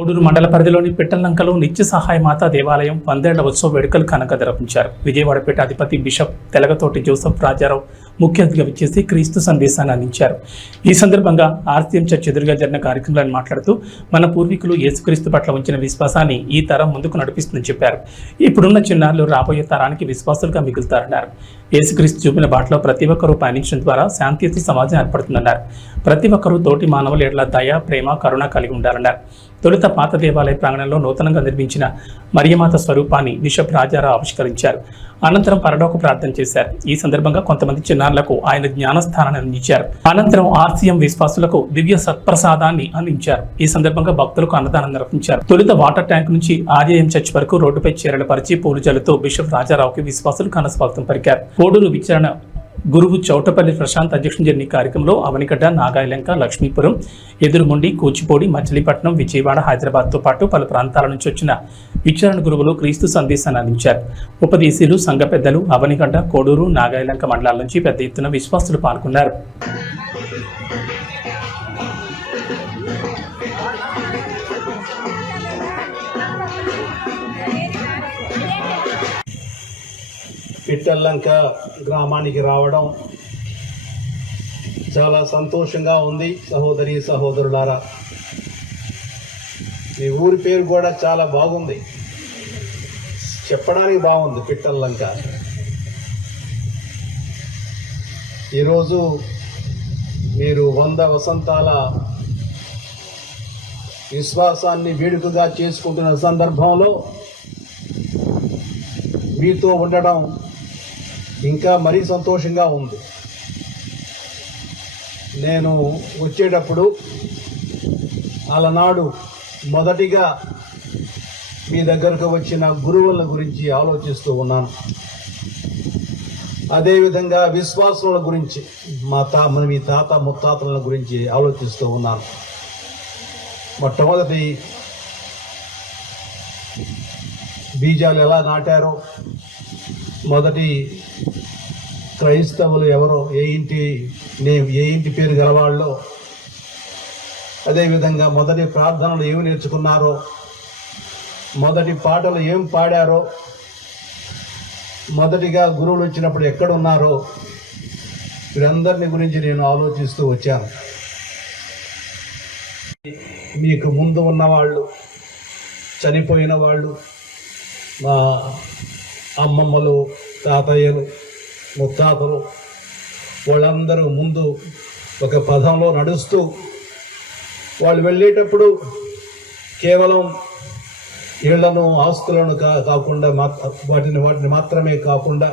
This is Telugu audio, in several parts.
కోడూరు మండల పరిధిలోని పిట్టలంకలో నిత్య సహాయ మాతా దేవాలయం పందేళ్ల ఉత్సవ వేడుకలు కనుక జరపించారు విజయవాడపేట అధిపతి బిషప్ తెలగతోటి జోసఫ్ రాజారావు ముఖ్య అతిథిగా విచ్చేసి క్రీస్తు సందేశాన్ని అందించారు ఈ సందర్భంగా ఆర్సీఎం చర్చ్ ఎదురుగా జరిగిన కార్యక్రమాలను మాట్లాడుతూ మన పూర్వీకులు యేసుక్రీస్తు పట్ల ఉంచిన విశ్వాసాన్ని ఈ తరం ముందుకు నడిపిస్తుందని చెప్పారు ఇప్పుడున్న చిన్నారులు రాబోయే తరానికి విశ్వాసులుగా మిగులుతారన్నారు యేసుక్రీస్తు చూపిన బాటలో ప్రతి ఒక్కరూ పయనించడం ద్వారా శాంతియుత సమాజం ఏర్పడుతుందన్నారు ప్రతి ఒక్కరూ తోటి మానవులు ఎట్లా దయ ప్రేమ కరుణ కలిగి ఉండాలన్నారు తొలుత పాత దేవాలయ ప్రాంగణంలో నూతనంగా నిర్మించిన మరియమాత స్వరూపాన్ని బిషప్ రాజారావు ఆవిష్కరించారు అనంతరం పరలోక ప్రార్థన చేశారు ఈ సందర్భంగా కొంతమంది చిన్నారులకు ఆయన జ్ఞానస్థానాన్ని అందించారు అనంతరం ఆర్సీఎం విశ్వాసులకు దివ్య సత్ప్రసాదాన్ని అందించారు ఈ సందర్భంగా భక్తులకు అన్నదానం నిర్వహించారు తొలుత వాటర్ ట్యాంక్ నుంచి ఆర్యం చర్చ్ వరకు రోడ్డుపై చీరలు పరిచి పూలు జల్లుతూ బిషప్ రాజారావుకి విశ్వాసులు కనస్వాగతం పలికారు కోడూరు విచారణ గురువు చౌటపల్లి ప్రశాంత్ అధ్యక్షం జరిగిన కార్యక్రమంలో అవనిగడ్డ నాగాయలంక లక్ష్మీపురం ఎదురుముండి కూచిపూడి మచిలీపట్నం విజయవాడ హైదరాబాద్తో పాటు పలు ప్రాంతాల నుంచి వచ్చిన విచారణ గురువులు క్రీస్తు సందేశాన్ని అందించారు ఉపదేశీలు సంఘ పెద్దలు అవనిగడ్డ కోడూరు నాగాయలంక మండలాల నుంచి పెద్ద ఎత్తున విశ్వాసులు పాల్గొన్నారు పిట్టల్లంక గ్రామానికి రావడం చాలా సంతోషంగా ఉంది సహోదరి సహోదరులారా ఈ ఊరి పేరు కూడా చాలా బాగుంది చెప్పడానికి బాగుంది పిట్టల్లంక ఈరోజు మీరు వంద వసంతాల విశ్వాసాన్ని వేడుకగా చేసుకుంటున్న సందర్భంలో మీతో ఉండడం ఇంకా మరీ సంతోషంగా ఉంది నేను వచ్చేటప్పుడు అలనాడు మొదటిగా మీ దగ్గరకు వచ్చిన గురువుల గురించి ఆలోచిస్తూ ఉన్నాను అదేవిధంగా విశ్వాసముల గురించి మా తా మీ తాత ముత్తాతల గురించి ఆలోచిస్తూ ఉన్నాను మొట్టమొదటి బీజాలు ఎలా నాటారో మొదటి క్రైస్తవులు ఎవరో ఏ ఇంటి నేను ఏ ఇంటి పేరు గలవాళ్ళో అదేవిధంగా మొదటి ప్రార్థనలు ఏమి నేర్చుకున్నారో మొదటి పాటలు ఏం పాడారో మొదటిగా గురువులు వచ్చినప్పుడు ఎక్కడున్నారో వీరందరిని గురించి నేను ఆలోచిస్తూ వచ్చాను మీకు ముందు ఉన్నవాళ్ళు చనిపోయిన వాళ్ళు మా అమ్మమ్మలు తాతయ్యలు ముత్తాతలు వాళ్ళందరూ ముందు ఒక పదంలో నడుస్తూ వాళ్ళు వెళ్ళేటప్పుడు కేవలం ఇళ్లను ఆస్తులను కా కాకుండా వాటిని వాటిని మాత్రమే కాకుండా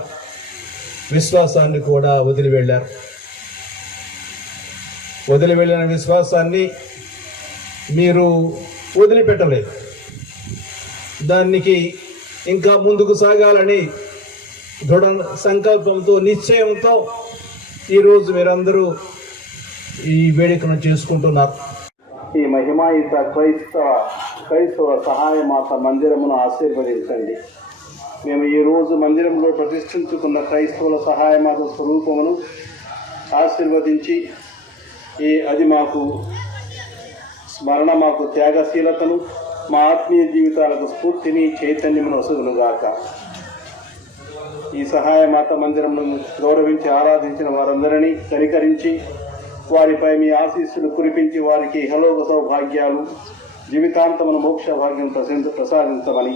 విశ్వాసాన్ని కూడా వదిలి వెళ్ళారు వదిలి వెళ్ళిన విశ్వాసాన్ని మీరు వదిలిపెట్టలేదు దానికి ఇంకా ముందుకు సాగాలని దృఢ సంకల్పంతో నిశ్చయంతో ఈరోజు మీరందరూ ఈ వేడుకను చేసుకుంటున్నారు ఈ మహిమాయుత క్రైస్తవ క్రైస్తవ సహాయ మాత మందిరమును ఆశీర్వదించండి మేము ఈరోజు మందిరంలో ప్రతిష్ఠించుకున్న క్రైస్తవుల సహాయ మాత స్వరూపమును ఆశీర్వదించి ఈ అది మాకు స్మరణ మాకు త్యాగశీలతను మా ఆత్మీయ జీవితాలకు స్ఫూర్తిని చైతన్యమును వసూలుగాక ఈ సహాయ మాత మందిరం గౌరవించి ఆరాధించిన వారందరినీ కనికరించి వారిపై మీ ఆశీస్సులు కురిపించి వారికి హలోక సౌభాగ్యాలు జీవితాంతమును మోక్ష భాగ్యం ప్రసాదించమని